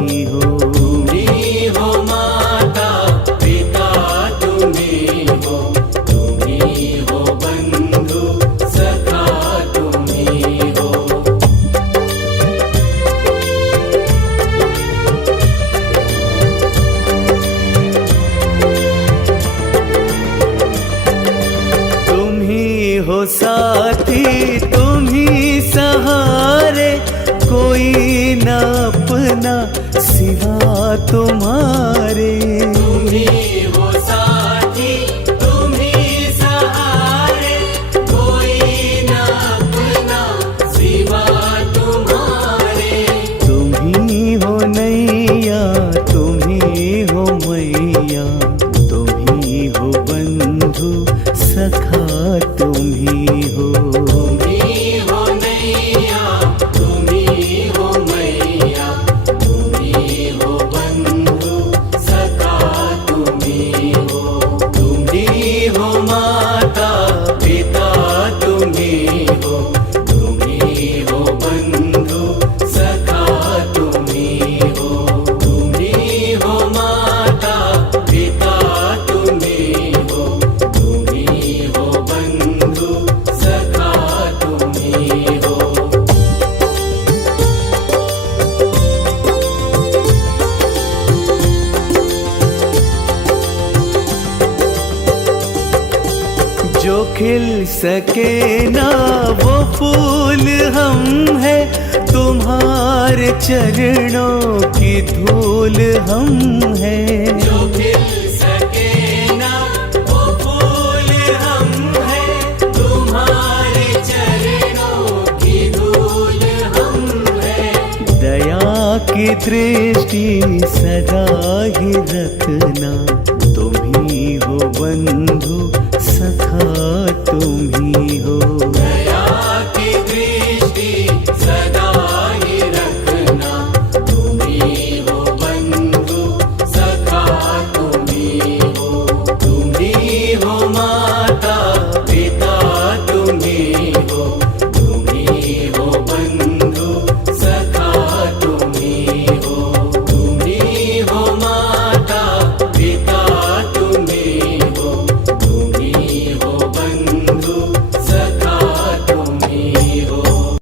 ही हो। तुम ही हो माता पिता तुम ही हो, तुम ही हो बंधु सखा तुम ही हो। तुम ही हो साथी तुम ही सहारे, कोई न अपना सिवा तुम्हारे। तुम ही हो साथी तुम ही सहारे, कोई न अपना सिवा तुम्हारे। तुम ही हो नैया तुम ही हो मैया, तुम ही हो बंधु सखा तुम ही हो। तुम ही हो नैया तुम ही हो मैया, तुम ही हो बंधु सखा तुम ही हो। तुम ही हो माता पिता तुम ही हो, तुम ही हो बंधु सखा तुम ही हो। तुम ही हो माता पिता तुम ही हो, तुम ही हो बंधु सखा तुम ही हो। जो खिल सके ना वो फूल हम है, तुम्हारे चरणों की धूल हम है। जो खिल सके ना वो फूल हम है, तुम्हारे चरणों की धूल हम है। दया की दृष्टि सदा ही रखना, तुम ही हो बंधु सखा तुम ही हो।